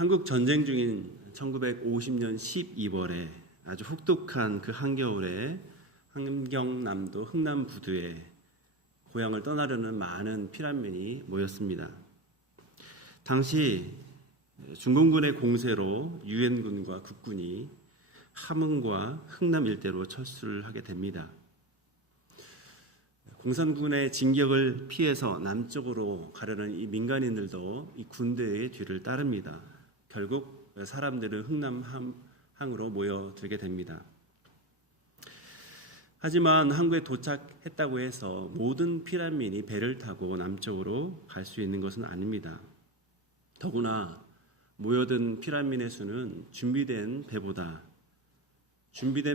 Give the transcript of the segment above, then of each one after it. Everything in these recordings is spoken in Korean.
한국 전쟁 중인 1950년 12월에 아주 혹독한 그 한겨울에 함경남도 흥남부두에 고향을 떠나려는 많은 피난민이 모였습니다. 당시 중공군의 공세로 유엔군과 국군이 함흥과 흥남 일대로 철수를 하게 됩니다. 공산군의 진격을 피해서 남쪽으로 가려는 이 민간인들도 이 군대의 뒤를 따릅니다. 결국 사람들은 흥남항으로 모여들게 됩니다. 하지만 항구에 도착했다고 해서 모든 피난민이 배를 타고 남쪽으로 갈 수 있는 것은 아닙니다. 더구나 모여든 피난민의 수는 준비된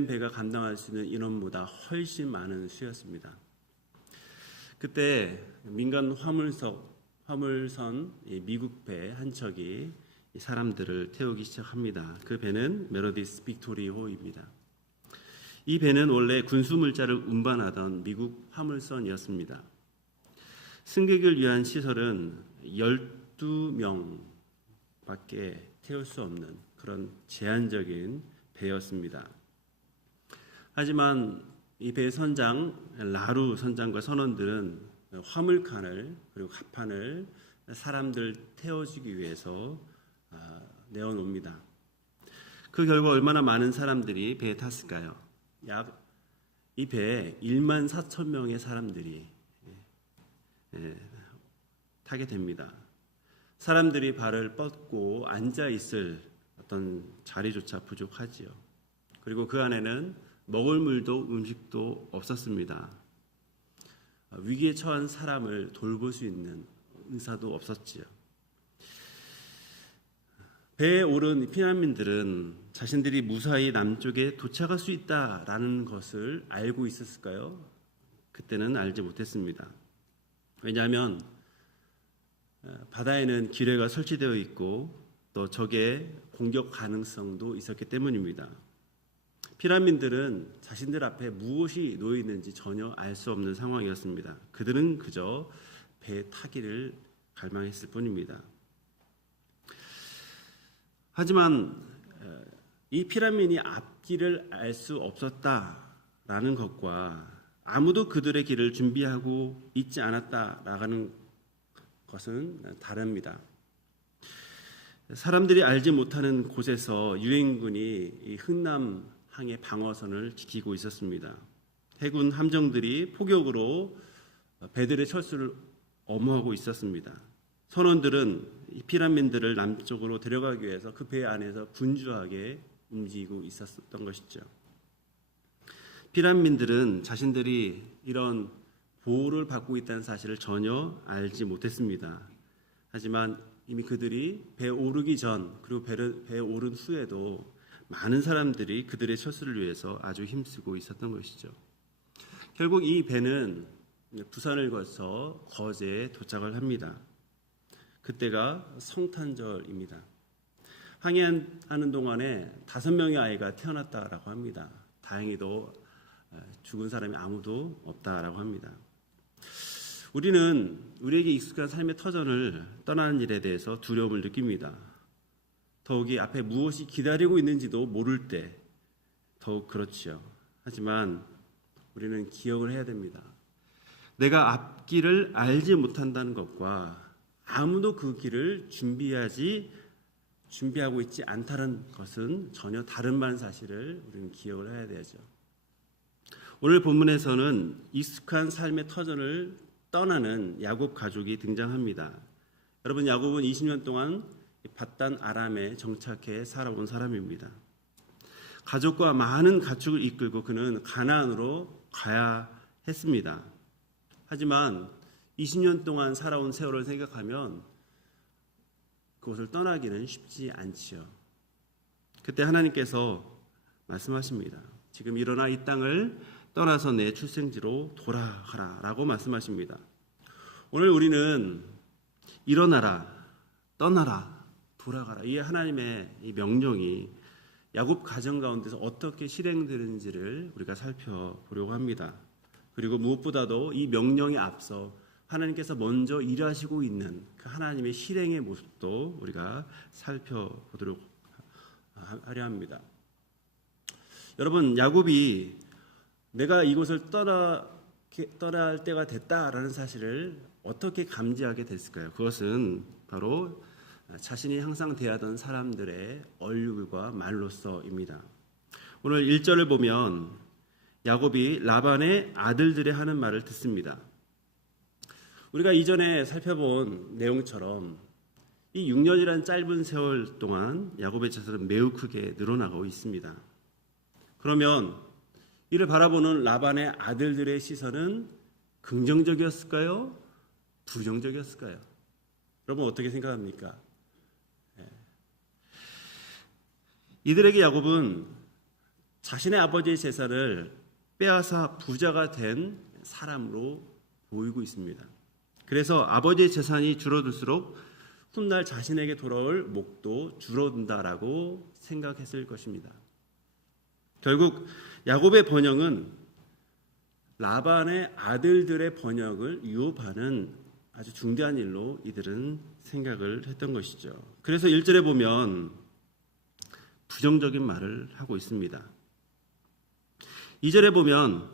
배가 감당할 수 있는 인원보다 훨씬 많은 수였습니다. 그때 민간 화물선 미국 배 한 척이 사람들을 태우기 시작합니다. 그 배는 메로디스 빅토리호입니다. 이 배는 원래 군수물자를 운반하던 미국 화물선이었습니다. 승객을 위한 시설은 12명밖에 태울 수 없는 그런 제한적인 배였습니다. 하지만 이 배 선장 라루 선장과 선원들은 화물칸을 그리고 갑판을 사람들 태워주기 위해서 내어놓습니다. 그 결과 얼마나 많은 사람들이 배에 탔을까요? 이 배에 1만 4천 명의 사람들이 타게 됩니다. 사람들이 발을 뻗고 앉아 있을 어떤 자리조차 부족하지요. 그리고 그 안에는 먹을 물도 음식도 없었습니다. 위기에 처한 사람을 돌볼 수 있는 의사도 없었지요. 배에 오른 피난민들은 자신들이 무사히 남쪽에 도착할 수 있다라는 것을 알고 있었을까요? 그때는 알지 못했습니다. 왜냐하면 바다에는 기뢰가 설치되어 있고 또 적의 공격 가능성도 있었기 때문입니다. 피난민들은 자신들 앞에 무엇이 놓여 있는지 전혀 알 수 없는 상황이었습니다. 그들은 그저 배에 타기를 갈망했을 뿐입니다. 하지만 이 피난민이 앞길을 알 수 없었다라는 것과 아무도 그들의 길을 준비하고 있지 않았다라는 것은 다릅니다. 사람들이 알지 못하는 곳에서 유엔군이 이 흥남항의 방어선을 지키고 있었습니다. 해군 함정들이 포격으로 배들의 철수를 엄호하고 있었습니다. 선원들은 이 피난민들을 남쪽으로 데려가기 위해서 그 배 안에서 분주하게 움직이고 있었던 것이죠. 피난민들은 자신들이 이런 보호를 받고 있다는 사실을 전혀 알지 못했습니다. 하지만 이미 그들이 배에 오르기 전 그리고 배에 오른 후에도 많은 사람들이 그들의 철수를 위해서 아주 힘쓰고 있었던 것이죠. 결국 이 배는 부산을 거쳐 거제에 도착을 합니다. 그때가 성탄절입니다. 항해하는 동안에 5명의 아이가 태어났다라고 합니다. 다행히도 죽은 사람이 아무도 없다라고 합니다. 우리는 우리에게 익숙한 삶의 터전을 떠나는 일에 대해서 두려움을 느낍니다. 더욱이 앞에 무엇이 기다리고 있는지도 모를 때 더욱 그렇지요. 하지만 우리는 기억을 해야 됩니다. 내가 앞길을 알지 못한다는 것과 아무도 그 길을 준비하고 있지 않다는 것은 전혀 다른 사실을 우리는 기억을 해야 되죠. 오늘 본문에서는 익숙한 삶의 터전을 떠나는 야곱 가족이 등장합니다. 여러분, 야곱은 20년 동안 밧단 아람에 정착해 살아온 사람입니다. 가족과 많은 가축을 이끌고 그는 가나안으로 가야 했습니다. 하지만 20년 동안 살아온 세월을 생각하면 그곳을 떠나기는 쉽지 않지요. 그때 하나님께서 말씀하십니다. 지금 일어나 이 땅을 떠나서 내 출생지로 돌아가라 라고 말씀하십니다. 오늘 우리는 일어나라, 떠나라, 돌아가라, 이 하나님의 이 명령이 야곱 가정 가운데서 어떻게 실행되는지를 우리가 살펴보려고 합니다. 그리고 무엇보다도 이 명령에 앞서 하나님께서 먼저 일하시고 있는 그 하나님의 실행의 모습도 우리가 살펴보도록 하려 합니다. 여러분, 야곱이 내가 이곳을 떠나야 할 때가 됐다라는 사실을 어떻게 감지하게 됐을까요? 그것은 바로 자신이 항상 대하던 사람들의 얼굴과 말로서입니다. 오늘 1절을 보면 야곱이 라반의 아들들의 하는 말을 듣습니다. 우리가 이전에 살펴본 내용처럼 이 6년이라는 짧은 세월 동안 야곱의 재산은 매우 크게 늘어나고 있습니다. 그러면 이를 바라보는 라반의 아들들의 시선은 긍정적이었을까요? 부정적이었을까요? 여러분 어떻게 생각합니까? 이들에게 야곱은 자신의 아버지의 재산을 빼앗아 부자가 된 사람으로 보이고 있습니다. 그래서 아버지의 재산이 줄어들수록 훗날 자신에게 돌아올 목도 줄어든다라고 생각했을 것입니다. 결국 야곱의 번영은 라반의 아들들의 번영을 위협하는 아주 중대한 일로 이들은 생각을 했던 것이죠. 그래서 1절에 보면 부정적인 말을 하고 있습니다. 2절에 보면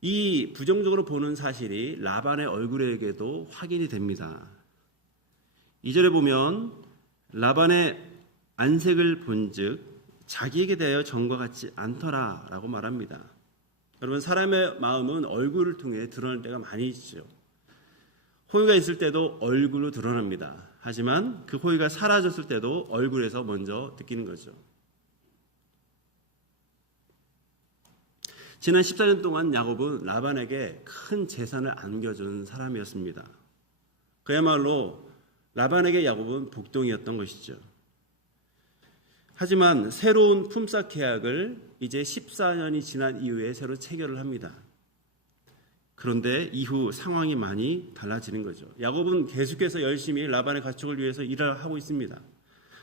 이 부정적으로 보는 사실이 라반의 얼굴에게도 확인이 됩니다. 2절에 보면 라반의 안색을 본즉 자기에게 대하여 전과 같지 않더라라고 말합니다. 여러분, 사람의 마음은 얼굴을 통해 드러날 때가 많이 있죠. 호의가 있을 때도 얼굴로 드러납니다. 하지만 그 호의가 사라졌을 때도 얼굴에서 먼저 느끼는 거죠. 지난 14년 동안 야곱은 라반에게 큰 재산을 안겨준 사람이었습니다. 그야말로 라반에게 야곱은 복동이었던 것이죠. 하지만 새로운 품삯 계약을 이제 14년이 지난 이후에 새로 체결을 합니다. 그런데 이후 상황이 많이 달라지는 거죠. 야곱은 계속해서 열심히 라반의 가축을 위해서 일을 하고 있습니다.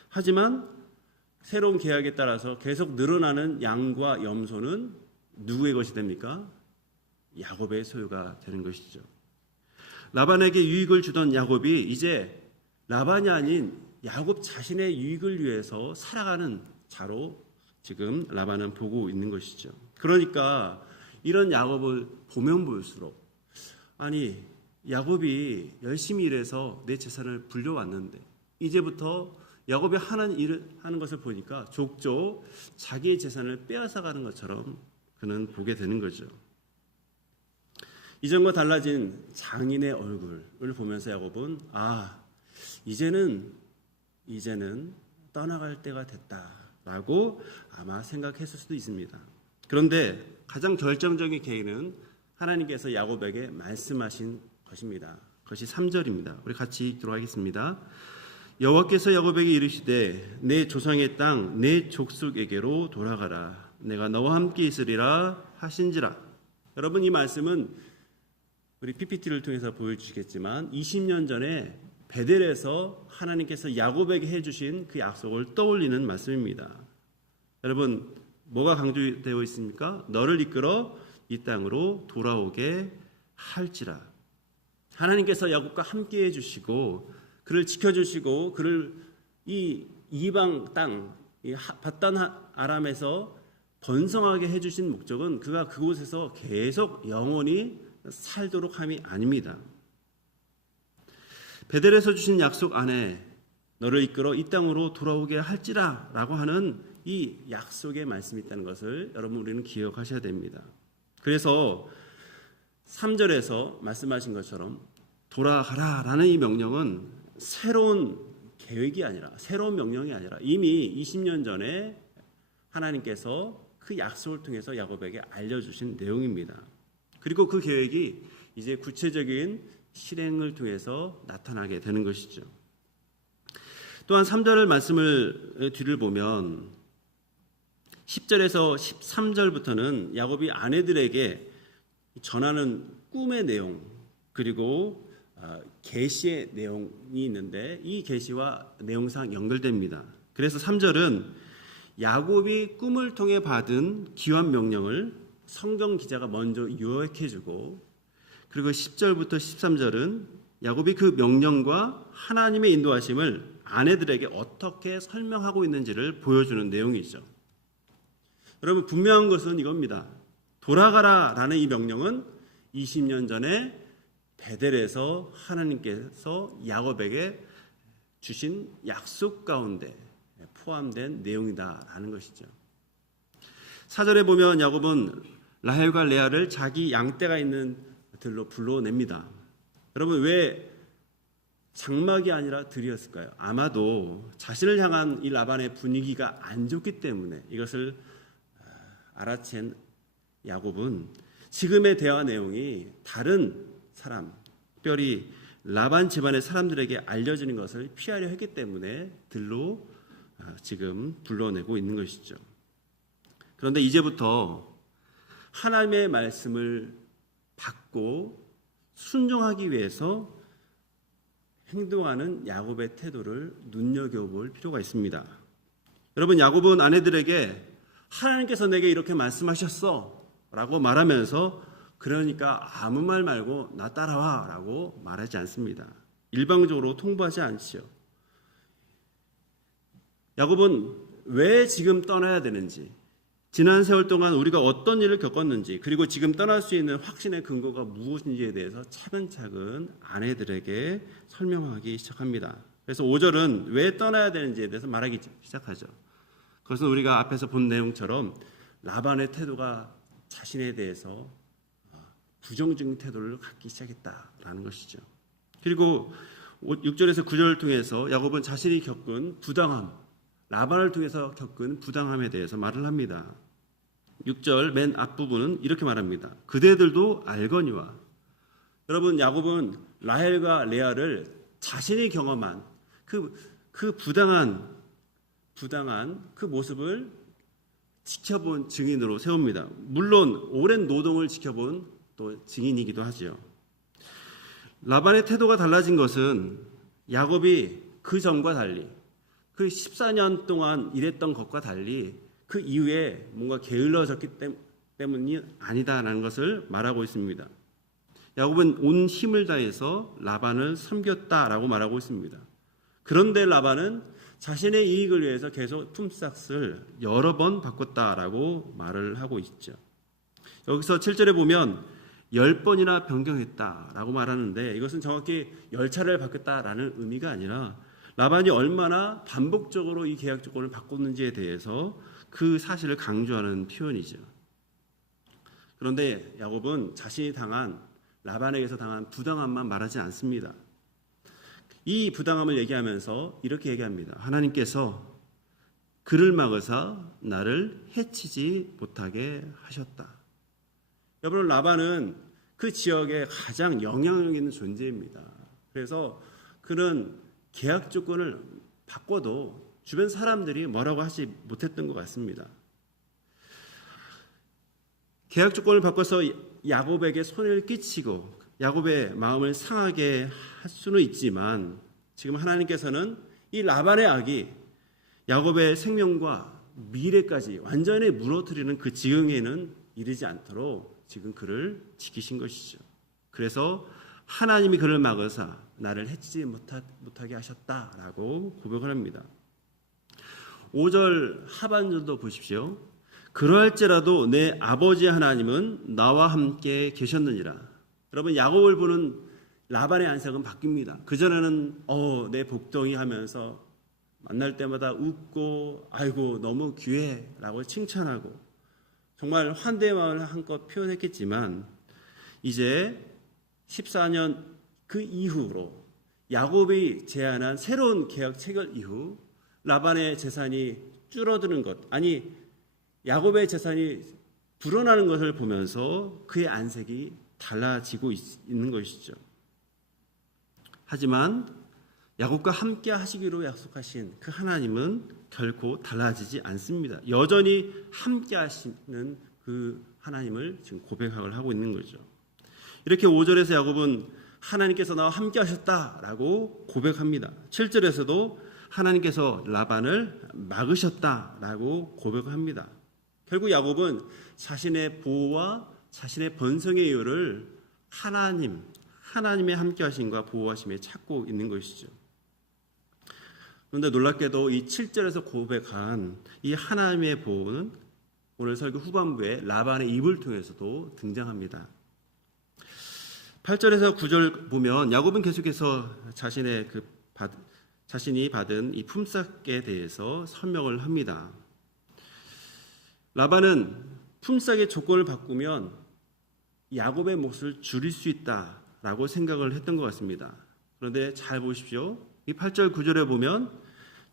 하지만 새로운 계약에 따라서 계속 늘어나는 양과 염소는 누구의 것이 됩니까? 야곱의 소유가 되는 것이죠. 라반에게 유익을 주던 야곱이 이제 라반이 아닌 야곱 자신의 유익을 위해서 살아가는 자로 지금 라반은 보고 있는 것이죠. 그러니까 이런 야곱을 보면 볼수록 아니 야곱이 열심히 일해서 내 재산을 불려왔는데 이제부터 야곱이 하는 것을 보니까 족족 자기의 재산을 빼앗아가는 것처럼 그는 보게 되는 거죠. 이전과 달라진 장인의 얼굴을 보면서 야곱은 이제는 떠나갈 때가 됐다라고 아마 생각했을 수도 있습니다. 그런데 가장 결정적인 계기는 하나님께서 야곱에게 말씀하신 것입니다. 그것이 3절입니다. 우리 같이 읽도록 하겠습니다. 여호와께서 야곱에게 이르시되 내 조상의 땅 내 족속에게로 돌아가라. 내가 너와 함께 있으리라 하신지라. 여러분, 이 말씀은 우리 PPT를 통해서 보여주시겠지만 20년 전에 베델에서 하나님께서 야곱에게 해주신 그 약속을 떠올리는 말씀입니다. 여러분, 뭐가 강조되어 있습니까? 너를 이끌어 이 땅으로 돌아오게 할지라. 하나님께서 야곱과 함께 해주시고 그를 지켜주시고 그를 이 이방 땅 밧단 아람에서 번성하게 해주신 목적은 그가 그곳에서 계속 영원히 살도록 함이 아닙니다. 베델에서 주신 약속 안에 너를 이끌어 이 땅으로 돌아오게 할지라 라고 하는 이 약속의 말씀이 있다는 것을 여러분 우리는 기억하셔야 됩니다. 그래서 3절에서 말씀하신 것처럼 돌아가라 라는 이 명령은 새로운 계획이 아니라 새로운 명령이 아니라 이미 20년 전에 하나님께서 그 약속을 통해서 야곱에게 알려주신 내용입니다. 그리고 그 계획이 이제 구체적인 실행을 통해서 나타나게 되는 것이죠. 또한 3절 말씀을 뒤를 보면 10절에서 13절부터는 야곱이 아내들에게 전하는 꿈의 내용 그리고 계시의 내용이 있는데 이 계시와 내용상 연결됩니다. 그래서 3절은 야곱이 꿈을 통해 받은 기환 명령을 성경 기자가 먼저 요약해주고 그리고 10절부터 13절은 야곱이 그 명령과 하나님의 인도하심을 아내들에게 어떻게 설명하고 있는지를 보여주는 내용이죠. 여러분, 분명한 것은 이겁니다. 돌아가라라는 이 명령은 20년 전에 베델에서 하나님께서 야곱에게 주신 약속 가운데 포함된 내용이다라는 것이죠. 4절에 보면 야곱은 라헬과 레아를 자기 양떼가 있는 들로 불러냅니다. 여러분, 왜 장막이 아니라 들이었을까요? 아마도 자신을 향한 이 라반의 분위기가 안 좋기 때문에 이것을 알아챈 야곱은 지금의 대화 내용이 다른 사람, 특별히 라반 집안의 사람들에게 알려지는 것을 피하려 했기 때문에 들로 지금 불러내고 있는 것이죠. 그런데 이제부터 하나님의 말씀을 받고 순종하기 위해서 행동하는 야곱의 태도를 눈여겨볼 필요가 있습니다. 여러분, 야곱은 아내들에게 하나님께서 내게 이렇게 말씀하셨어 라고 말하면서 그러니까 아무 말 말고 나 따라와 라고 말하지 않습니다. 일방적으로 통보하지 않지요. 야곱은 왜 지금 떠나야 되는지, 지난 세월 동안 우리가 어떤 일을 겪었는지, 그리고 지금 떠날 수 있는 확신의 근거가 무엇인지에 대해서 차근차근 아내들에게 설명하기 시작합니다. 그래서 5절은 왜 떠나야 되는지에 대해서 말하기 시작하죠. 그것은 우리가 앞에서 본 내용처럼 라반의 태도가 자신에 대해서 부정적인 태도를 갖기 시작했다라는 것이죠. 그리고 6절에서 9절을 통해서 야곱은 자신이 겪은 부당함, 라반을 통해서 겪은 부당함에 대해서 말을 합니다. 6절 맨 앞부분은 이렇게 말합니다. 그대들도 알거니와. 여러분, 야곱은 라헬과 레아를 자신이 경험한 그 부당한 그 모습을 지켜본 증인으로 세웁니다. 물론 오랜 노동을 지켜본 또 증인이기도 하지요. 라반의 태도가 달라진 것은 야곱이 그 전과 달리, 그 14년 동안 일했던 것과 달리 그 이후에 뭔가 게을러졌기 때문이 아니다라는 것을 말하고 있습니다. 야곱은 온 힘을 다해서 라반을 섬겼다라고 말하고 있습니다. 그런데 라반은 자신의 이익을 위해서 계속 품삯을 여러 번 바꿨다라고 말을 하고 있죠. 여기서 7절에 보면 10번이나 변경했다라고 말하는데 이것은 정확히 10차례를 바꿨다라는 의미가 아니라 라반이 얼마나 반복적으로 이 계약 조건을 바꿨는지에 대해서 그 사실을 강조하는 표현이죠. 그런데 야곱은 자신이 라반에게서 당한 부당함만 말하지 않습니다. 이 부당함을 얘기하면서 이렇게 얘기합니다. 하나님께서 그를 막으사 나를 해치지 못하게 하셨다. 여러분, 라반은 그 지역의 가장 영향력 있는 존재입니다. 그래서 그는 계약 조건을 바꿔도 주변 사람들이 뭐라고 하지 못했던 것 같습니다. 계약 조건을 바꿔서 야곱에게 손해를 끼치고 야곱의 마음을 상하게 할 수는 있지만 지금 하나님께서는 이 라반의 악이 야곱의 생명과 미래까지 완전히 무너뜨리는 그 지경에는 이르지 않도록 지금 그를 지키신 것이죠. 그래서 하나님이 그를 막으사 나를 해치지 못하게 하셨다라고 고백을 합니다. 5절 하반절도 보십시오. 그러할지라도 내 아버지 하나님은 나와 함께 계셨느니라. 여러분, 야곱을 보는 라반의 안색은 바뀝니다. 그전에는 내 복덩이 하면서 만날 때마다 웃고 아이고 너무 귀해 라고 칭찬하고 정말 환대의 마음을 한껏 표현했겠지만 이제 14년 그 이후로 야곱이 제안한 새로운 계약 체결 이후 라반의 재산이 줄어드는 것, 아니 야곱의 재산이 불어나는 것을 보면서 그의 안색이 달라지고 있는 것이죠. 하지만 야곱과 함께 하시기로 약속하신 그 하나님은 결코 달라지지 않습니다. 여전히 함께 하시는 그 하나님을 지금 고백을 하고 있는 거죠. 이렇게 5절에서 야곱은 하나님께서 나와 함께 하셨다라고 고백합니다. 7절에서도 하나님께서 라반을 막으셨다라고 고백합니다. 결국 야곱은 자신의 보호와 자신의 번성의 이유를 하나님의 함께하심과 보호하심에 찾고 있는 것이죠. 그런데 놀랍게도 이 7절에서 고백한 이 하나님의 보호는 오늘 설교 후반부에 라반의 입을 통해서도 등장합니다. 8절에서 9절 보면 야곱은 계속해서 자신이 받은 이 품삯에 대해서 설명을 합니다. 라반은 품삯의 조건을 바꾸면 야곱의 몫을 줄일 수 있다라고 생각을 했던 것 같습니다. 그런데 잘 보십시오. 이 8절 9절에 보면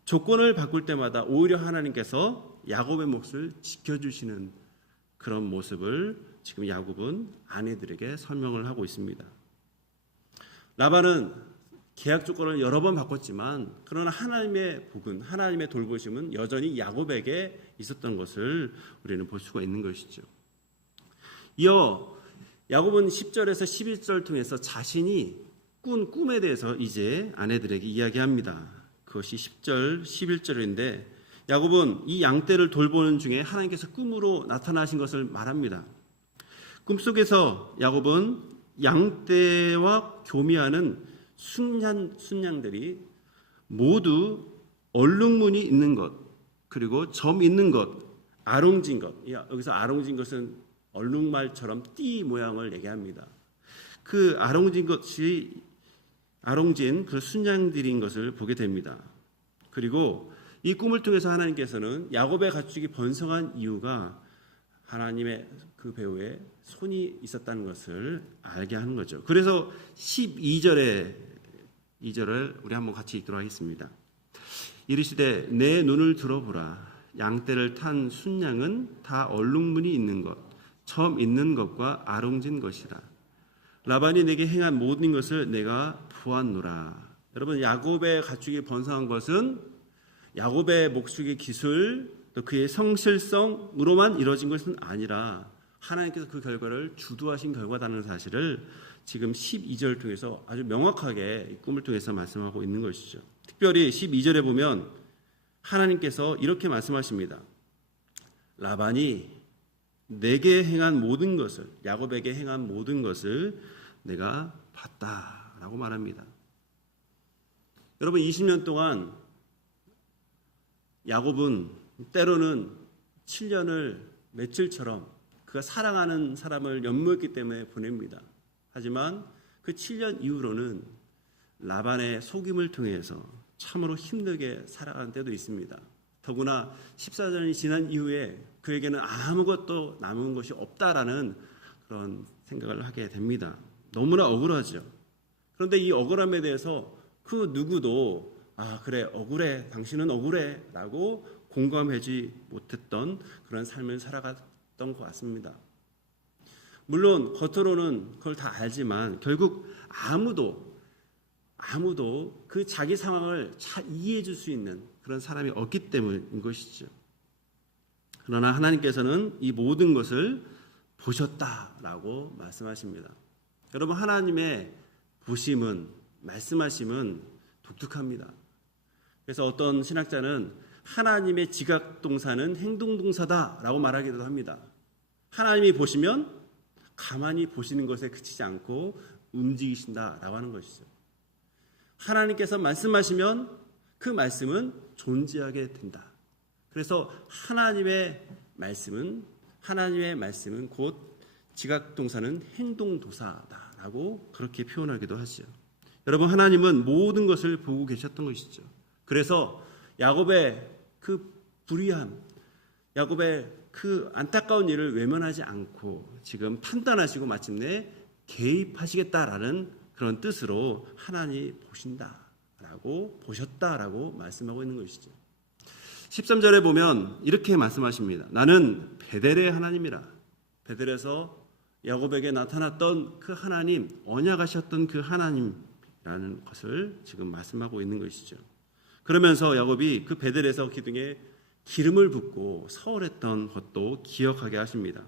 조건을 바꿀 때마다 오히려 하나님께서 야곱의 몫을 지켜주시는 그런 모습을 지금 야곱은 아내들에게 설명을 하고 있습니다. 라반은 계약 조건을 여러 번 바꿨지만 그러나 하나님의 복은, 하나님의 돌보심은 여전히 야곱에게 있었던 것을 우리는 볼 수가 있는 것이죠. 이어 야곱은 10절에서 11절 통해서 자신이 꾼 꿈에 대해서 이제 아내들에게 이야기합니다. 그것이 10절, 11절인데 야곱은 이 양떼를 돌보는 중에 하나님께서 꿈으로 나타나신 것을 말합니다. 꿈속에서 야곱은 양떼와 교미하는 순양들이 모두 얼룩무늬 있는 것, 그리고 점 있는 것, 아롱진 것. 여기서 아롱진 것은 얼룩말처럼 띠 모양을 얘기합니다. 그 아롱진 그 순양들인 것을 보게 됩니다. 그리고 이 꿈을 통해서 하나님께서는 야곱의 가축이 번성한 이유가 하나님의 그 배후에 손이 있었다는 것을 알게 하는 거죠. 그래서 12절을 우리 한번 같이 읽도록 하겠습니다. 이르시되 내 눈을 들어보라. 양떼를 탄 순양은 다 얼룩무늬 있는 것, 점 있는 것과 아롱진 것이라. 라반이 내게 행한 모든 것을 내가 보았노라. 여러분, 야곱의 가축이 번성한 것은 야곱의 목축의 기술, 또 그의 성실성으로만 이루어진 것은 아니라 하나님께서 그 결과를 주도하신 결과라는 사실을 지금 12절 통해서 아주 명확하게 이 꿈을 통해서 말씀하고 있는 것이죠. 특별히 12절에 보면 하나님께서 이렇게 말씀하십니다. 라반이 내게 행한 모든 것을, 야곱에게 행한 모든 것을 내가 봤다라고 말합니다. 여러분, 20년 동안 야곱은 때로는 7년을 며칠처럼 그가 사랑하는 사람을 연모했기 때문에 보냅니다. 하지만 그 7년 이후로는 라반의 속임을 통해서 참으로 힘들게 살아간 때도 있습니다. 더구나 14년이 지난 이후에 그에게는 아무것도 남은 것이 없다라는 그런 생각을 하게 됩니다. 너무나 억울하죠. 그런데 이 억울함에 대해서 그 누구도 그래, 억울해, 당신은 억울해 라고 공감하지 못했던 그런 삶을 살아갔던 것 같습니다. 물론 겉으로는 그걸 다 알지만 결국 아무도 그 자기 상황을 잘 이해해 줄 수 있는 그런 사람이 없기 때문인 것이죠. 그러나 하나님께서는 이 모든 것을 보셨다라고 말씀하십니다. 여러분, 하나님의 보심은, 말씀하심은 독특합니다. 그래서 어떤 신학자는 하나님의 지각동사는 행동동사다라고 말하기도 합니다. 하나님이 보시면 가만히 보시는 것에 그치지 않고 움직이신다라고 하는 것이죠. 하나님께서 말씀하시면 그 말씀은 존재하게 된다. 그래서 하나님의 말씀은 곧 지각동사는 행동도사다라고 그렇게 표현하기도 하죠. 여러분, 하나님은 모든 것을 보고 계셨던 것이죠. 그래서 야곱의 그 불의함, 야곱의 그 안타까운 일을 외면하지 않고 지금 판단하시고 마침내 개입하시겠다라는 그런 뜻으로 하나님이 보셨다라고 말씀하고 있는 것이죠. 13절에 보면 이렇게 말씀하십니다. 나는 베델의 하나님이라. 베델에서 야곱에게 나타났던 그 하나님, 언약하셨던 그 하나님이라는 것을 지금 말씀하고 있는 것이죠. 그러면서 야곱이 그 베델에서 기둥에 기름을 붓고 서울했던 것도 기억하게 하십니다.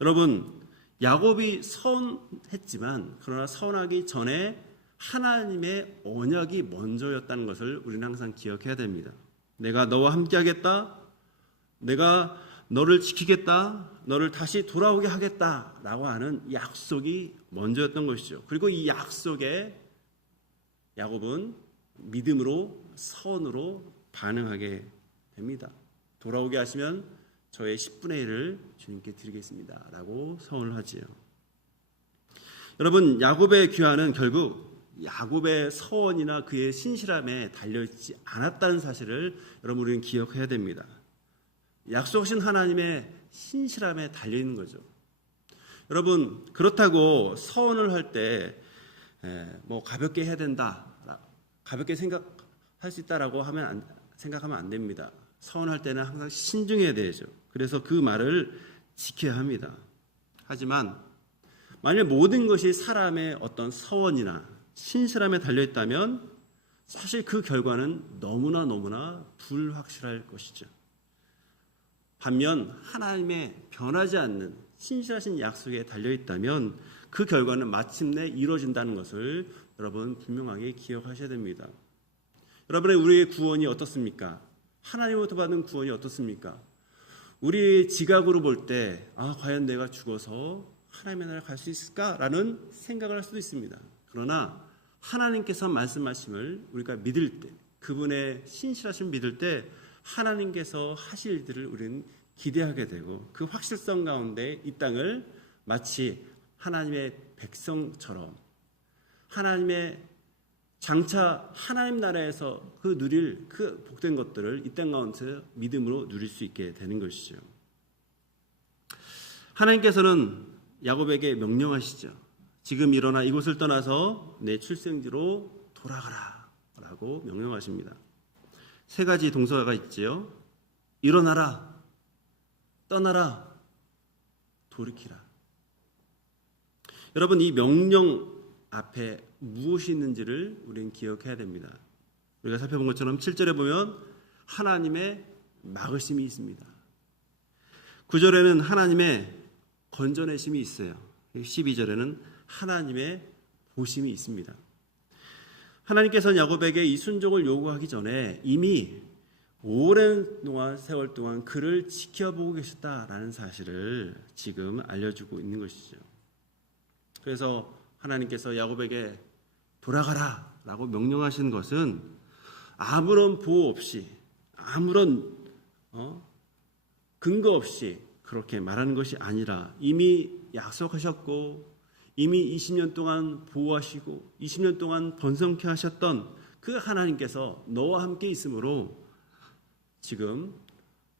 여러분, 야곱이 서운했지만 그러나 서운하기 전에 하나님의 언약이 먼저였다는 것을 우리는 항상 기억해야 됩니다. 내가 너와 함께하겠다. 내가 너를 지키겠다, 너를 다시 돌아오게 하겠다라고 하는 약속이 먼저였던 것이죠. 그리고 이 약속에 야곱은 믿음으로 서원으로 반응하게 됩니다. 돌아오게 하시면 저의 10분의 1을 주님께 드리겠습니다 라고 서원을 하지요. 여러분, 야곱의 귀환은 결국 야곱의 서원이나 그의 신실함에 달려있지 않았다는 사실을 여러분 우리는 기억해야 됩니다. 약속하신 하나님의 신실함에 달려있는 거죠. 여러분, 그렇다고 서원을 할 때 뭐 가볍게 해야 된다, 가볍게 생각할 수 있다라고 생각하면 안 됩니다. 서원할 때는 항상 신중해야 되죠. 그래서 그 말을 지켜야 합니다. 하지만 만약 모든 것이 사람의 어떤 서원이나 신실함에 달려있다면 사실 그 결과는 너무나 불확실할 것이죠. 반면 하나님의 변하지 않는 신실하신 약속에 달려있다면 그 결과는 마침내 이루어진다는 것을 여러분 분명하게 기억하셔야 됩니다. 여러분의 우리의 구원이 어떻습니까? 하나님으로부터 받는 구원이 어떻습니까? 우리 지각으로 볼 때 과연 내가 죽어서 하나님의 나라에 갈 수 있을까라는 생각을 할 수도 있습니다. 그러나 하나님께서 말씀하심을 우리가 믿을 때, 그분의 신실하심을 믿을 때 하나님께서 하실 일들을 우리는 기대하게 되고 그 확실성 가운데 이 땅을 마치 하나님의 백성처럼 하나님의 장차 하나님 나라에서 누릴 그 복된 것들을 이 땅 가운데 믿음으로 누릴 수 있게 되는 것이죠. 하나님께서는 야곱에게 명령하시죠. 지금 일어나 이곳을 떠나서 내 출생지로 돌아가라 라고 명령하십니다. 세 가지 동사가 있지요. 일어나라, 떠나라, 돌이키라. 여러분, 이 명령 앞에 무엇이 있는지를 우리는 기억해야 됩니다. 우리가 살펴본 것처럼 7절에 보면 하나님의 막으심이 있습니다. 9절에는 하나님의 건져내심이 있어요. 12절에는 하나님의 보심이 있습니다. 하나님께서는 야곱에게 이 순종을 요구하기 전에 이미 오랜 세월 동안 그를 지켜보고 계셨다라는 사실을 지금 알려주고 있는 것이죠. 그래서 하나님께서 야곱에게 돌아가라 라고 명령하신 것은 아무런 보호 없이, 아무런 근거 없이 그렇게 말하는 것이 아니라 이미 약속하셨고 이미 20년 동안 보호하시고 20년 동안 번성케 하셨던 그 하나님께서 너와 함께 있으므로 지금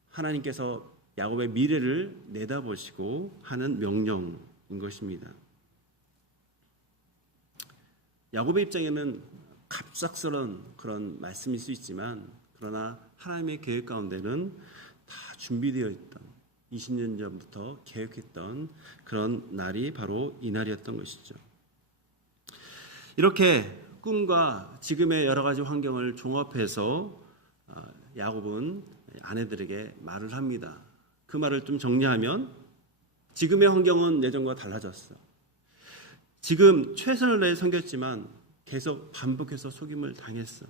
하나님께서 야곱의 미래를 내다보시고 하는 명령인 것입니다. 야곱의 입장에는 갑작스러운 그런 말씀일 수 있지만 그러나 하나님의 계획 가운데는 다 준비되어 있던 20년 전부터 계획했던 그런 날이 바로 이 날이었던 것이죠. 이렇게 꿈과 지금의 여러 가지 환경을 종합해서 야곱은 아내들에게 말을 합니다. 그 말을 좀 정리하면 지금의 환경은 예전과 달라졌어. 지금 최선을 다해 섬겼지만 계속 반복해서 속임을 당했어.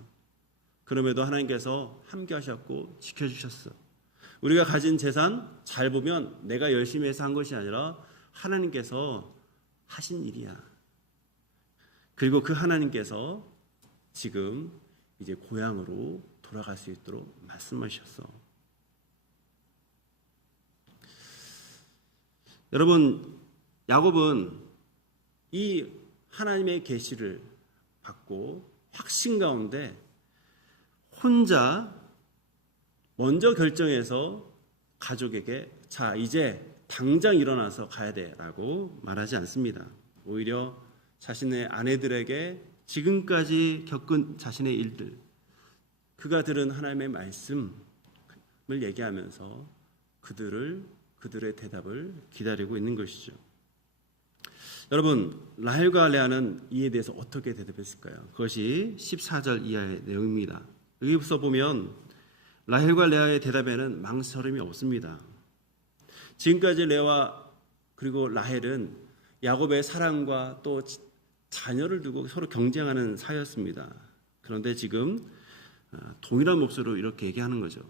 그럼에도 하나님께서 함께 하셨고 지켜주셨어. 우리가 가진 재산 잘 보면 내가 열심히 해서 한 것이 아니라 하나님께서 하신 일이야. 그리고 그 하나님께서 지금 이제 고향으로 돌아갈 수 있도록 말씀하셨어. 여러분, 야곱은 이 하나님의 계시를 받고 확신 가운데 혼자 먼저 결정해서 가족에게 자 이제 당장 일어나서 가야 돼라고 말하지 않습니다. 오히려 자신의 아내들에게 지금까지 겪은 자신의 일들, 그가 들은 하나님의 말씀을 얘기하면서 그들의 대답을 기다리고 있는 것이죠. 여러분, 라헬과 레아는 이에 대해서 어떻게 대답했을까요? 그것이 14절 이하의 내용입니다. 여기서 보면 라헬과 레아의 대답에는 망설임이 없습니다. 지금까지 레아 그리고 라헬은 야곱의 사랑과 또 자녀를 두고 서로 경쟁하는 사이였습니다. 그런데 지금 동일한 목소리로 이렇게 얘기하는 거죠.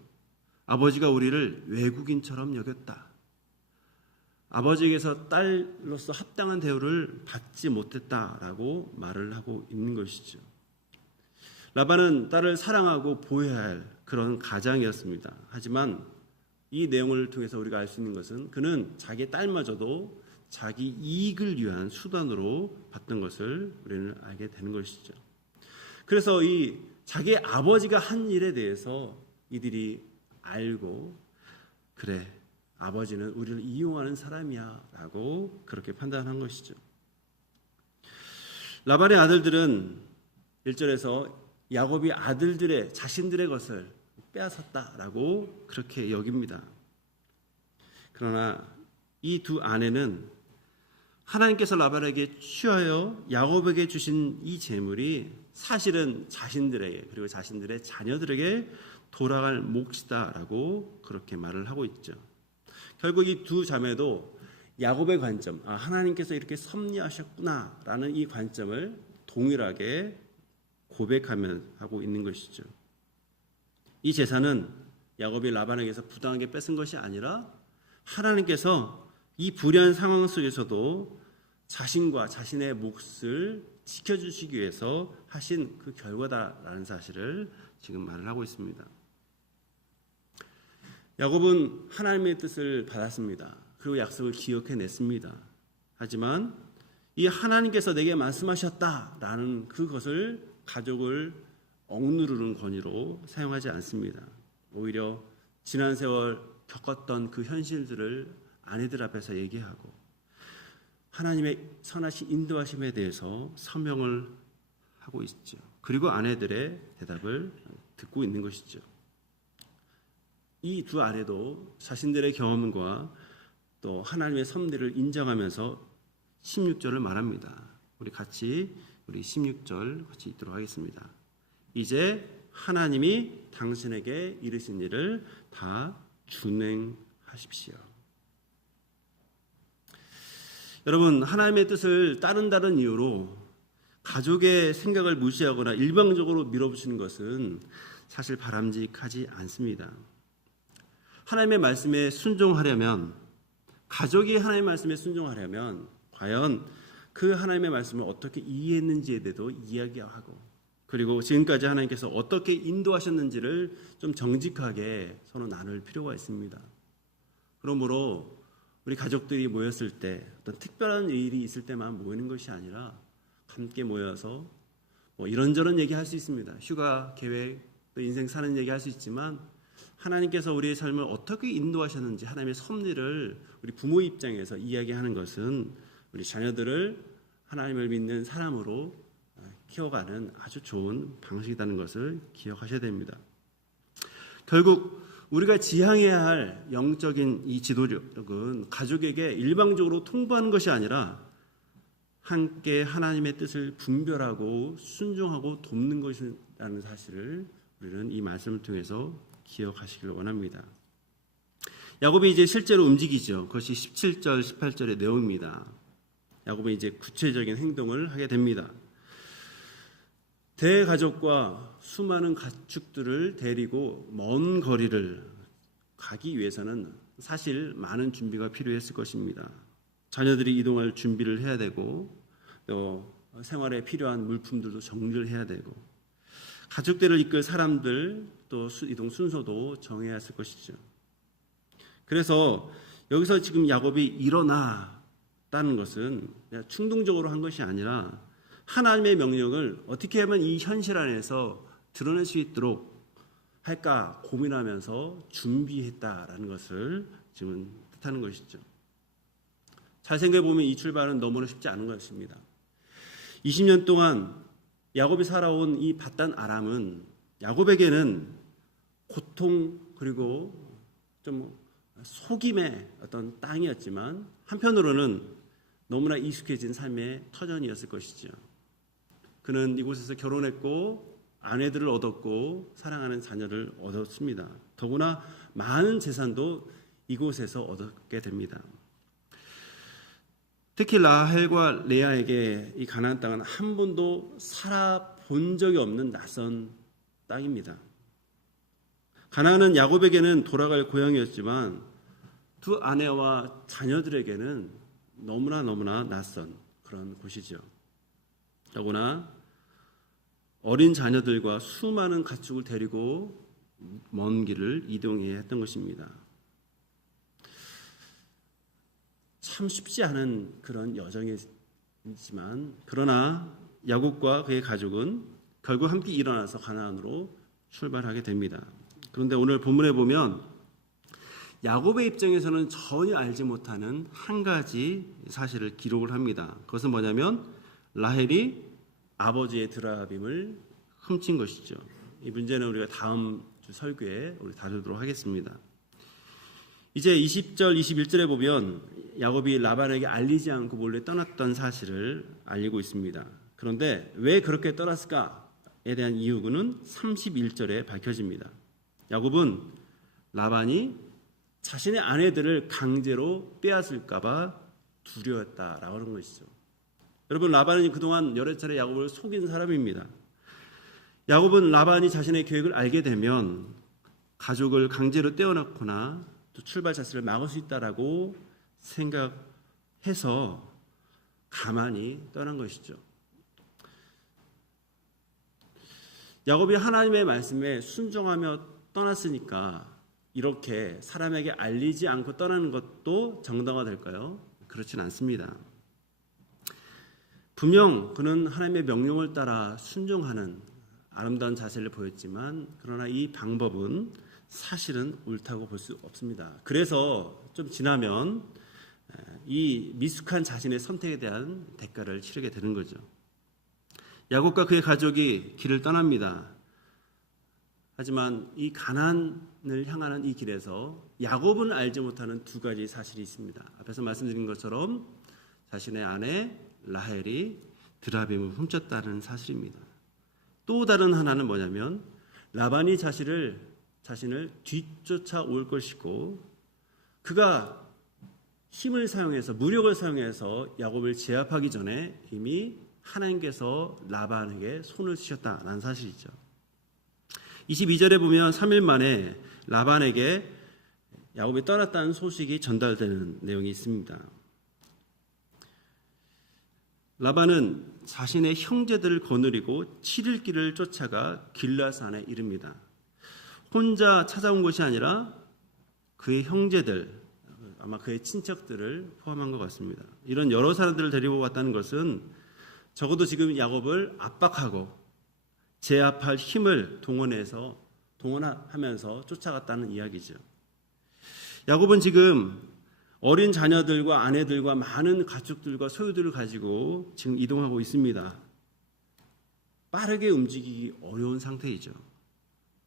아버지가 우리를 외국인처럼 여겼다. 아버지에게서 딸로서 합당한 대우를 받지 못했다라고 말을 하고 있는 것이죠. 라반은 딸을 사랑하고 보호해야 할 그런 가장이었습니다. 하지만 이 내용을 통해서 우리가 알 수 있는 것은 그는 자기 딸마저도 자기 이익을 위한 수단으로 봤던 것을 우리는 알게 되는 것이죠. 그래서 이 자기 아버지가 한 일에 대해서 이들이 알고, 그래, 아버지는 우리를 이용하는 사람이야 라고 그렇게 판단한 것이죠. 라반의 아들들은 1절에서 야곱이 아들들의 자신들의 것을 빼앗았다라고 그렇게 여깁니다. 그러나 이 두 아내는 하나님께서 라반에게 취하여 야곱에게 주신 이 재물이 사실은 자신들에게, 그리고 자신들의 자녀들에게 돌아갈 몫이다라고 그렇게 말을 하고 있죠. 결국 이 두 자매도 야곱의 관점, 하나님께서 이렇게 섭리하셨구나라는 이 관점을 동일하게 고백하면 하고 있는 것이죠. 이 재산은 야곱이 라반에게서 부당하게 뺏은 것이 아니라 하나님께서 이 불리한 상황 속에서도 자신과 자신의 몫을 지켜주시기 위해서 하신 그 결과다라는 사실을 지금 말을 하고 있습니다. 야곱은 하나님의 뜻을 받았습니다. 그리고 약속을 기억해냈습니다. 하지만 이 하나님께서 내게 말씀하셨다라는 그것을 가족을 억누르는 권위로 사용하지 않습니다. 오히려 지난 세월 겪었던 그 현실들을 아내들 앞에서 얘기하고 하나님의 선하신 인도하심에 대해서 설명을 하고 있죠. 그리고 아내들의 대답을 듣고 있는 것이죠. 이 두 아내도 자신들의 경험과 또 하나님의 섭리를 인정하면서 16절을 말합니다. 우리 16절 같이 읽도록 하겠습니다. 이제 하나님이 당신에게 이르신 일을 다 준행하십시오. 여러분, 하나님의 뜻을 다른 이유로 가족의 생각을 무시하거나 일방적으로 밀어붙이는 것은 사실 바람직하지 않습니다. 하나님의 말씀에 순종하려면, 가족이 하나님의 말씀에 순종하려면 과연 그 하나님의 말씀을 어떻게 이해했는지에 대해서 이야기하고, 그리고 지금까지 하나님께서 어떻게 인도하셨는지를 좀 정직하게 서로 나눌 필요가 있습니다. 그러므로 우리 가족들이 모였을 때 어떤 특별한 일이 있을 때만 모이는 것이 아니라 함께 모여서 이런저런 얘기할 수 있습니다. 휴가 계획, 또 인생 사는 얘기할 수 있지만 하나님께서 우리의 삶을 어떻게 인도하셨는지 하나님의 섭리를 우리 부모의 입장에서 이야기하는 것은 우리 자녀들을 하나님을 믿는 사람으로 키워가는 아주 좋은 방식이라는 것을 기억하셔야 됩니다. 결국 우리가 지향해야 할 영적인 이 지도력은 가족에게 일방적으로 통보하는 것이 아니라 함께 하나님의 뜻을 분별하고 순종하고 돕는 것이라는 사실을 우리는 이 말씀을 통해서 기억하시길 원합니다. 야곱이 이제 실제로 움직이죠. 그것이 17절, 18절의 내용입니다. 야곱은 이제 구체적인 행동을 하게 됩니다. 대가족과 수많은 가축들을 데리고 먼 거리를 가기 위해서는 사실 많은 준비가 필요했을 것입니다. 자녀들이 이동할 준비를 해야 되고, 또 생활에 필요한 물품들도 정리를 해야 되고, 가족들을 이끌 사람들, 또 이동 순서도 정해야 했을 것이죠. 그래서 여기서 지금 야곱이 일어나다는 것은 그냥 충동적으로 한 것이 아니라 하나님의 명령을 어떻게 하면 이 현실 안에서 드러낼 수 있도록 할까 고민하면서 준비했다라는 것을 지금 뜻하는 것이죠. 잘 생각해 보면 이 출발은 너무나 쉽지 않은 것입니다. 20년 동안 야곱이 살아온 이 밧단 아람은 야곱에게는 고통 그리고 좀 속임의 어떤 땅이었지만 한편으로는 너무나 익숙해진 삶의 터전이었을 것이죠. 그는 이곳에서 결혼했고 아내들을 얻었고 사랑하는 자녀를 얻었습니다. 더구나 많은 재산도 이곳에서 얻게 됩니다. 특히 라헬과 레아에게 이 가나안 땅은 한 번도 살아본 적이 없는 낯선 땅입니다. 가나안은 야곱에게는 돌아갈 고향이었지만 두 아내와 자녀들에게는 너무나 낯선 그런 곳이죠. 더구나 어린 자녀들과 수많은 가축을 데리고 먼 길을 이동해야 했던 것입니다. 참 쉽지 않은 그런 여정이지만 그러나 야곱과 그의 가족은 결국 함께 일어나서 가나안으로 출발하게 됩니다. 그런데 오늘 본문에 보면 야곱의 입장에서는 전혀 알지 못하는 한 가지 사실을 기록을 합니다. 그것은 뭐냐면 라헬이 아버지의 드라빔을 훔친 것이죠. 이 문제는 우리가 다음 주 설교에 우리 다루도록 하겠습니다. 이제 20절, 21절에 보면 야곱이 라반에게 알리지 않고 몰래 떠났던 사실을 알리고 있습니다. 그런데 왜 그렇게 떠났을까에 대한 이유는 31절에 밝혀집니다. 야곱은 라반이 자신의 아내들을 강제로 빼앗을까봐 두려웠다라고 하는 것이죠. 여러분, 라반은 그동안 여러 차례 야곱을 속인 사람입니다. 야곱은 라반이 자신의 계획을 알게 되면 가족을 강제로 떼어놓거나 또 출발 자체를 막을 수 있다라고 생각해서 가만히 떠난 것이죠. 야곱이 하나님의 말씀에 순종하며 떠났으니까 이렇게 사람에게 알리지 않고 떠나는 것도 정당화 될까요? 그렇진 않습니다. 분명 그는 하나님의 명령을 따라 순종하는 아름다운 자세를 보였지만 그러나 이 방법은 사실은 옳다고 볼 수 없습니다. 그래서 좀 지나면 이 미숙한 자신의 선택에 대한 대가를 치르게 되는 거죠. 야곱과 그의 가족이 길을 떠납니다. 하지만 이 가나안을 향하는 이 길에서 야곱은 알지 못하는 두 가지 사실이 있습니다. 앞에서 말씀드린 것처럼 자신의 아내 라헬이 드라빔을 훔쳤다는 사실입니다. 또 다른 하나는 뭐냐면 라반이 자신을 뒤쫓아올 것이고 그가 힘을 사용해서 무력을 사용해서 야곱을 제압하기 전에 이미 하나님께서 라반에게 손을 쓰셨다는 사실이죠. 22절에 보면 3일 만에 라반에게 야곱이 떠났다는 소식이 전달되는 내용이 있습니다. 라반은 자신의 형제들을 거느리고 7일 길을 쫓아가 길라산에 이릅니다. 혼자 찾아온 것이 아니라 그의 형제들, 아마 그의 친척들을 포함한 것 같습니다. 이런 여러 사람들을 데리고 왔다는 것은 적어도 지금 야곱을 압박하고 제압할 힘을 동원하면서 쫓아갔다는 이야기죠. 야곱은 지금 어린 자녀들과 아내들과 많은 가축들과 소유들을 가지고 지금 이동하고 있습니다. 빠르게 움직이기 어려운 상태이죠.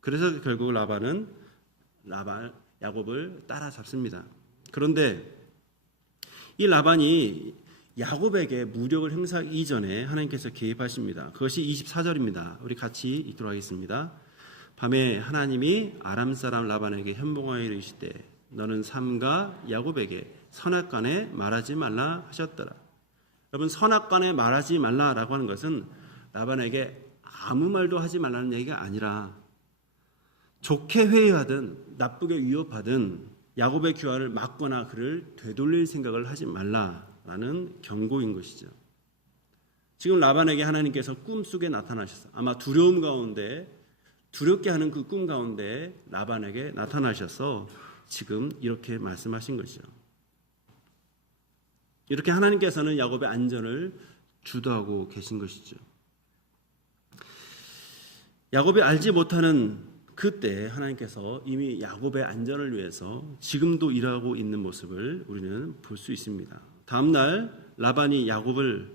그래서 결국 라반은 야곱을 따라잡습니다. 그런데 이 라반이 야곱에게 무력을 행사하기 이전에 하나님께서 개입하십니다. 그것이 24절입니다. 우리 같이 읽도록 하겠습니다. 밤에 하나님이 아람 사람 라반에게 현봉하여 이르시되 너는 삼가 야곱에게 선악간에 말하지 말라 하셨더라. 여러분, 선악간에 말하지 말라라고 하는 것은 라반에게 아무 말도 하지 말라는 얘기가 아니라 좋게 회의하든 나쁘게 위협하든 야곱의 귀환을 막거나 그를 되돌릴 생각을 하지 말라라는 경고인 것이죠. 지금 라반에게 하나님께서 꿈속에 나타나셔서 아마 두려움 가운데 두렵게 하는 그 꿈 가운데 라반에게 나타나셔서 지금 이렇게 말씀하신 것이죠. 이렇게 하나님께서는 야곱의 안전을 주도하고 계신 것이죠. 야곱이 알지 못하는 그때 하나님께서 이미 야곱의 안전을 위해서 지금도 일하고 있는 모습을 우리는 볼 수 있습니다. 다음 날 라반이 야곱을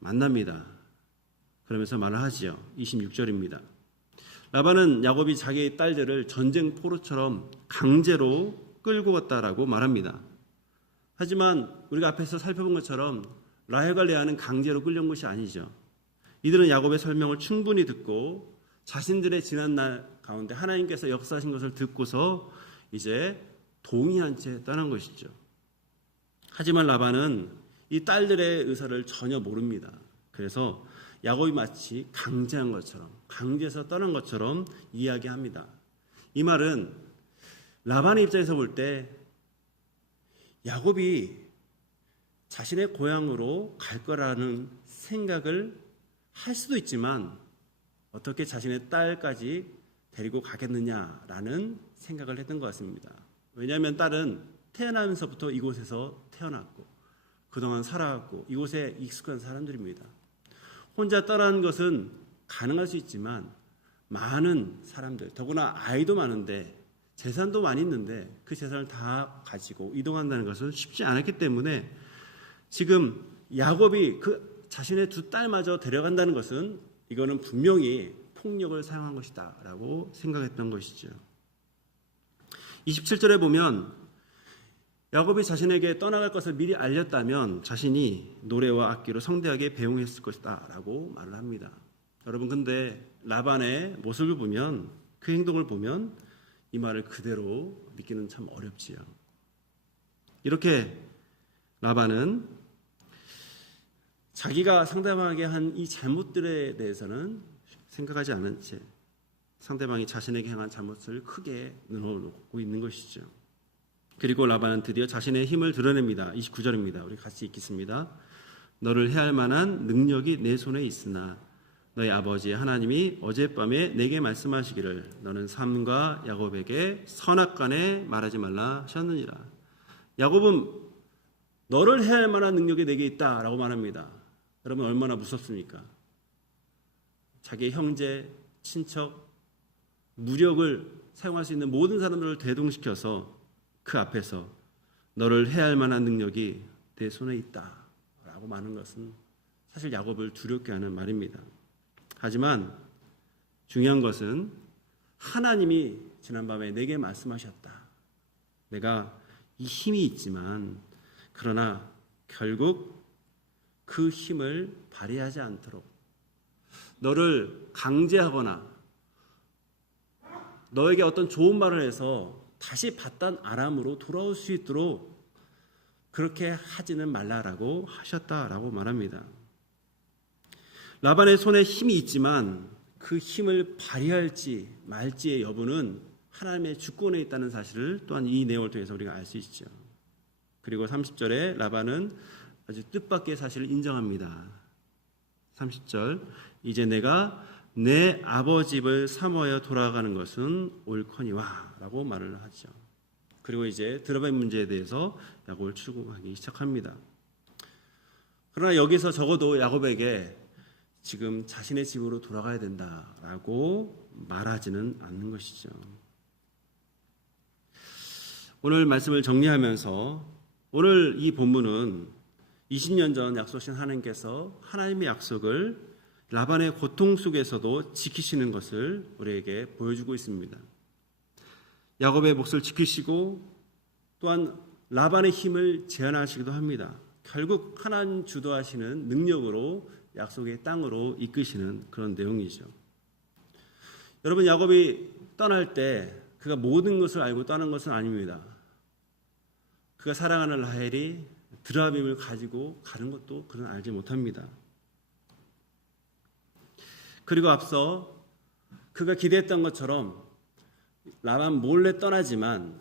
만납니다. 그러면서 말을 하지요. 26절입니다. 라반은 야곱이 자기의 딸들을 전쟁 포로처럼 강제로 끌고 왔다라고 말합니다. 하지만 우리가 앞에서 살펴본 것처럼 라헬과 레아는 강제로 끌려온 것이 아니죠. 이들은 야곱의 설명을 충분히 듣고 자신들의 지난 날 가운데 하나님께서 역사하신 것을 듣고서 이제 동의한 채 떠난 것이죠. 하지만 라반은 이 딸들의 의사를 전혀 모릅니다. 그래서 야곱이 마치 강제한 것처럼, 강제해서 떠난 것처럼 이야기합니다. 이 말은 라반의 입장에서 볼 때 야곱이 자신의 고향으로 갈 거라는 생각을 할 수도 있지만 어떻게 자신의 딸까지 데리고 가겠느냐라는 생각을 했던 것 같습니다. 왜냐하면 딸은 태어나면서부터 이곳에서 태어났고 그동안 살아왔고 이곳에 익숙한 사람들입니다. 혼자 떠나는 것은 가능할 수 있지만 많은 사람들, 더구나 아이도 많은데 재산도 많이 있는데 그 재산을 다 가지고 이동한다는 것은 쉽지 않았기 때문에 지금 야곱이 그 자신의 두 딸마저 데려간다는 것은 이거는 분명히 폭력을 사용한 것이다 라고 생각했던 것이죠. 27절에 보면 야곱이 자신에게 떠나갈 것을 미리 알렸다면 자신이 노래와 악기로 성대하게 배웅했을 것이다 라고 말을 합니다. 여러분, 근데 라반의 모습을 보면, 그 행동을 보면 이 말을 그대로 믿기는 참 어렵지요. 이렇게 라반은 자기가 상대방에게 한 이 잘못들에 대해서는 생각하지 않은 채 상대방이 자신에게 행한 잘못을 크게 눈어놓고 있는 것이죠. 그리고 라반은 드디어 자신의 힘을 드러냅니다. 29절입니다. 우리 같이 읽겠습니다. 너를 해할 만한 능력이 내 손에 있으나 너희 아버지 하나님이 어젯밤에 내게 말씀하시기를 너는 삼과 야곱에게 선악간에 말하지 말라 하셨느니라. 야곱은 너를 해할 만한 능력이 내게 있다라고 말합니다. 여러분, 얼마나 무섭습니까? 자기의 형제, 친척, 무력을 사용할 수 있는 모든 사람들을 대동시켜서 그 앞에서 너를 해할 만한 능력이 내 손에 있다라고 말하는 것은 사실 야곱을 두렵게 하는 말입니다. 하지만 중요한 것은 하나님이 지난밤에 내게 말씀하셨다. 내가 이 힘이 있지만 그러나 결국 그 힘을 발휘하지 않도록 너를 강제하거나 너에게 어떤 좋은 말을 해서 다시 바단 아람으로 돌아올 수 있도록 그렇게 하지는 말라라고 하셨다라고 말합니다. 라반의 손에 힘이 있지만 그 힘을 발휘할지 말지의 여부는 하나님의 주권에 있다는 사실을 또한 이 내용을 통해서 우리가 알 수 있죠. 그리고 30절에 라반은 아주 뜻밖의 사실을 인정합니다. 30절, 이제 내가 내 아버지 집을 사모하여 돌아가는 것은 옳거니와 라고 말을 하죠. 그리고 이제 드라바의 문제에 대해서 야곱을 추궁하기 시작합니다. 그러나 여기서 적어도 야곱에게 지금 자신의 집으로 돌아가야 된다라고 말하지는 않는 것이죠. 오늘 말씀을 정리하면서 오늘 이 본문은 20년 전 약속하신 하나님께서 하나님의 약속을 라반의 고통 속에서도 지키시는 것을 우리에게 보여주고 있습니다. 야곱의 몫을 지키시고 또한 라반의 힘을 제한하시기도 합니다. 결국 하나님 주도하시는 능력으로 약속의 땅으로 이끄시는 그런 내용이죠. 여러분, 야곱이 떠날 때 그가 모든 것을 알고 떠난 것은 아닙니다. 그가 사랑하는 라헬이 드라빔을 가지고 가는 것도 그는 알지 못합니다. 그리고 앞서 그가 기대했던 것처럼 라반 몰래 떠나지만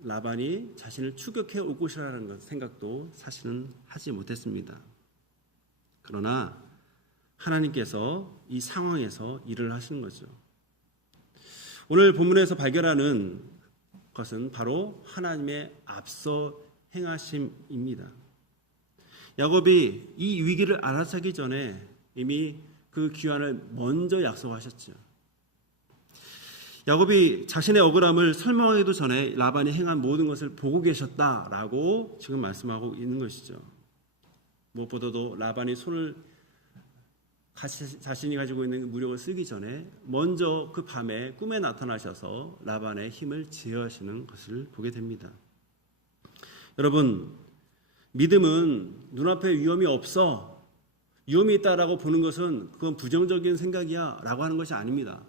라반이 자신을 추격해 올 것이라는 생각도 사실은 하지 못했습니다. 그러나 하나님께서 이 상황에서 일을 하시는 거죠. 오늘 본문에서 발견하는 것은 바로 하나님의 앞서 행하심입니다. 야곱이 이 위기를 알아차기 전에 이미 그 귀환을 먼저 약속하셨죠. 야곱이 자신의 억울함을 설명하기도 전에 라반이 행한 모든 것을 보고 계셨다라고 지금 말씀하고 있는 것이죠. 무엇보다도 라반이 손을 자신이 가지고 있는 무력을 쓰기 전에 먼저 그 밤에 꿈에 나타나셔서 라반의 힘을 제어하시는 것을 보게 됩니다. 여러분, 믿음은 눈앞에 위험이 없어, 위험이 있다라고 보는 것은 그건 부정적인 생각이야 라고 하는 것이 아닙니다.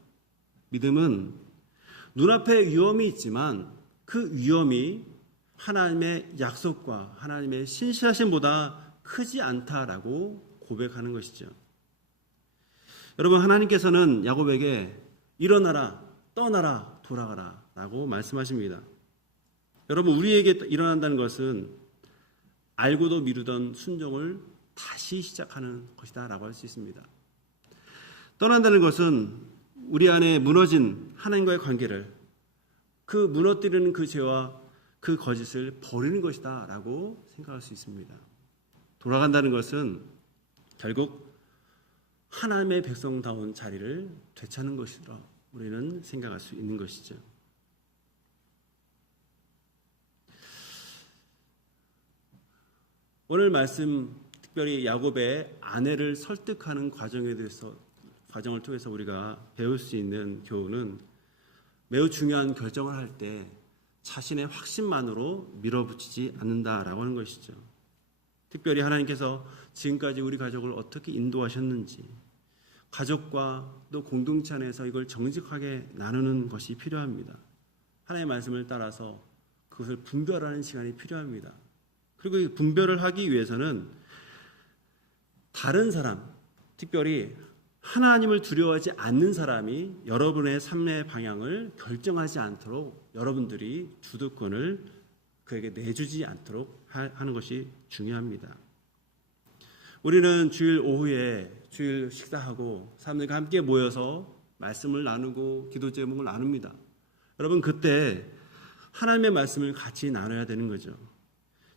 믿음은 눈앞에 위험이 있지만 그 위험이 하나님의 약속과 하나님의 신실하심보다 크지 않다라고 고백하는 것이죠. 여러분, 하나님께서는 야곱에게 일어나라, 떠나라, 돌아가라 라고 말씀하십니다. 여러분, 우리에게 일어난다는 것은 알고도 미루던 순종을 다시 시작하는 것이다 라고 할 수 있습니다. 떠난다는 것은 우리 안에 무너진 하나님과의 관계를, 그 무너뜨리는 그 죄와 그 거짓을 버리는 것이다 라고 생각할 수 있습니다. 돌아간다는 것은 결국 하나님의 백성다운 자리를 되찾는 것이라 우리는 생각할 수 있는 것이죠. 오늘 말씀, 특별히 야곱의 아내를 설득하는 과정을 통해서 우리가 배울 수 있는 교훈은 매우 중요한 결정을 할 때 자신의 확신만으로 밀어붙이지 않는다라고 하는 것이죠. 특별히 하나님께서 지금까지 우리 가족을 어떻게 인도하셨는지, 가족과 또 공동체 안에서 이걸 정직하게 나누는 것이 필요합니다. 하나님의 말씀을 따라서 그것을 분별하는 시간이 필요합니다. 그리고 이 분별을 하기 위해서는 다른 사람, 특별히 하나님을 두려워하지 않는 사람이 여러분의 삶의 방향을 결정하지 않도록 여러분들이 주도권을 그에게 내주지 않도록 하는 것이 중요합니다. 우리는 주일 오후에 주일 식사하고 사람들과 함께 모여서 말씀을 나누고 기도 제목을 나눕니다. 여러분, 그때 하나님의 말씀을 같이 나눠야 되는 거죠.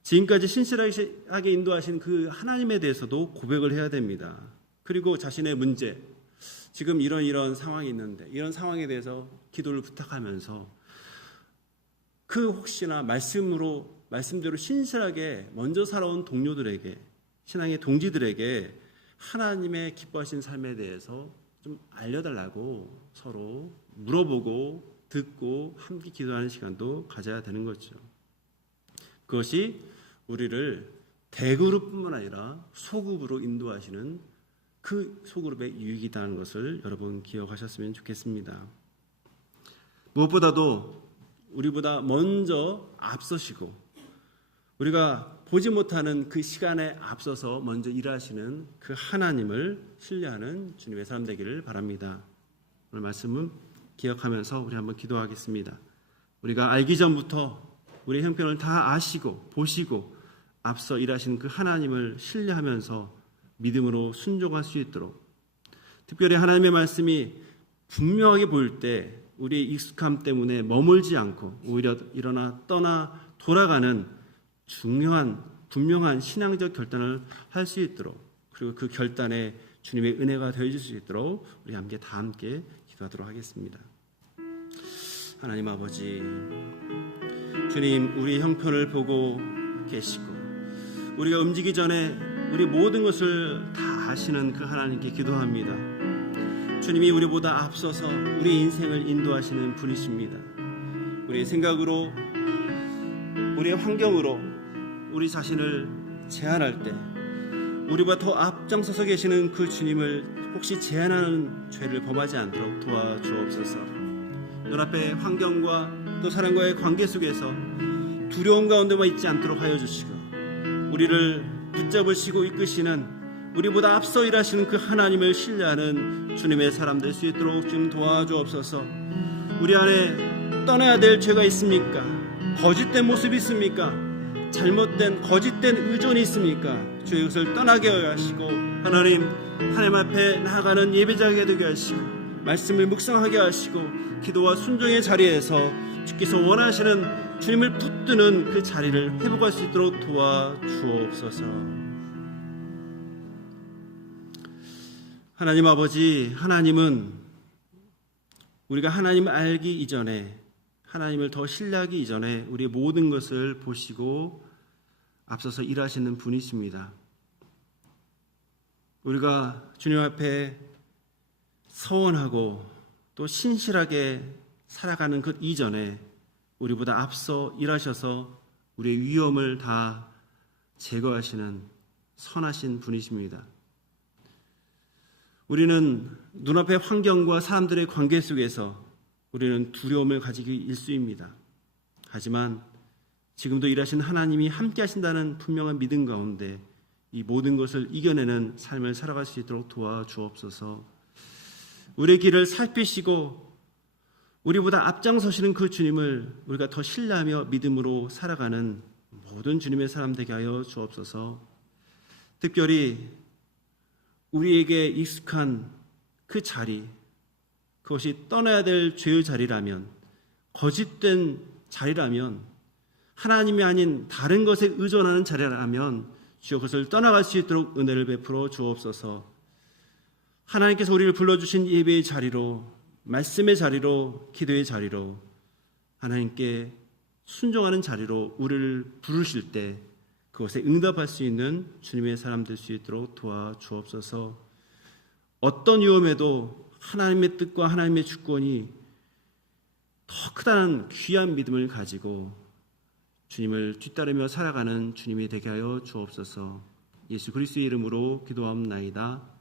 지금까지 신실하게 인도하신 그 하나님에 대해서도 고백을 해야 됩니다. 그리고 자신의 문제, 지금 이런 상황이 있는데 이런 상황에 대해서 기도를 부탁하면서 그 혹시나 말씀대로 신실하게 먼저 살아온 동료들에게, 신앙의 동지들에게 하나님의 기뻐하신 삶에 대해서 좀 알려달라고 서로 물어보고 듣고 함께 기도하는 시간도 가져야 되는 거죠. 그것이 우리를 대그룹뿐만 아니라 소그룹으로 인도하시는 그 소그룹의 유익이라는 것을 여러분 기억하셨으면 좋겠습니다. 무엇보다도 우리보다 먼저 앞서시고 우리가 보지 못하는 그 시간에 앞서서 먼저 일하시는 그 하나님을 신뢰하는 주님의 사람 되기를 바랍니다. 오늘 말씀은 기억하면서 우리 한번 기도하겠습니다. 우리가 알기 전부터 우리 형편을 다 아시고 보시고 앞서 일하시는 그 하나님을 신뢰하면서 믿음으로 순종할 수 있도록, 특별히 하나님의 말씀이 분명하게 보일 때 우리의 익숙함 때문에 머물지 않고 오히려 일어나 떠나 돌아가는 분명한 신앙적 결단을 할 수 있도록, 그리고 그 결단에 주님의 은혜가 더해질 수 있도록 우리 다 함께 기도하도록 하겠습니다. 하나님 아버지, 주님, 우리 형편을 보고 계시고 우리가 움직이기 전에 우리 모든 것을 다 아시는 그 하나님께 기도합니다. 주님이 우리보다 앞서서 우리 인생을 인도하시는 분이십니다. 우리의 생각으로, 우리의 환경으로 우리 자신을 제한할 때 우리보다 더 앞장서서 계시는 그 주님을 혹시 제한하는 죄를 범하지 않도록 도와주옵소서. 눈앞의 환경과 또 사람과의 관계 속에서 두려움 가운데만 있지 않도록 하여 주시고, 우리를 붙잡으시고 이끄시는, 우리보다 앞서 일하시는 그 하나님을 신뢰하는 주님의 사람 될 수 있도록 좀 도와주옵소서. 우리 안에 떠나야 될 죄가 있습니까? 거짓된 모습이 있습니까? 잘못된 거짓된 의존이 있습니까? 주의 것을 떠나게 하시고 하나님 앞에 나아가는 예배자가 되게 하시고 말씀을 묵상하게 하시고 기도와 순종의 자리에서 주께서 원하시는 주님을 붙드는 그 자리를 회복할 수 있도록 도와주옵소서. 하나님 아버지, 하나님은 우리가 하나님을 알기 이전에, 하나님을 더 신뢰하기 이전에 우리의 모든 것을 보시고 앞서서 일하시는 분이십니다. 우리가 주님 앞에 서원하고 또 신실하게 살아가는 것 이전에 우리보다 앞서 일하셔서 우리의 위험을 다 제거하시는 선하신 분이십니다. 우리는 눈앞의 환경과 사람들의 관계 속에서 우리는 두려움을 가지기 일쑤입니다. 하지만 지금도 일하신 하나님이 함께 하신다는 분명한 믿음 가운데 이 모든 것을 이겨내는 삶을 살아갈 수 있도록 도와주옵소서. 우리의 길을 살피시고 우리보다 앞장서시는 그 주님을 우리가 더 신뢰하며 믿음으로 살아가는 모든 주님의 사람 되게 하여 주옵소서. 특별히 우리에게 익숙한 그 자리, 그것이 떠나야 될 죄의 자리라면, 거짓된 자리라면, 하나님이 아닌 다른 것에 의존하는 자리라면 주여 그것을 떠나갈 수 있도록 은혜를 베풀어 주옵소서. 하나님께서 우리를 불러주신 예배의 자리로, 말씀의 자리로, 기도의 자리로, 하나님께 순종하는 자리로 우리를 부르실 때 그것에 응답할 수 있는 주님의 사람 될 수 있도록 도와주옵소서. 어떤 위험에도 하나님의 뜻과 하나님의 주권이 더 크다는 귀한 믿음을 가지고 주님을 뒤따르며 살아가는 주님이 되게 하여 주옵소서. 예수 그리스도의 이름으로 기도하옵나이다.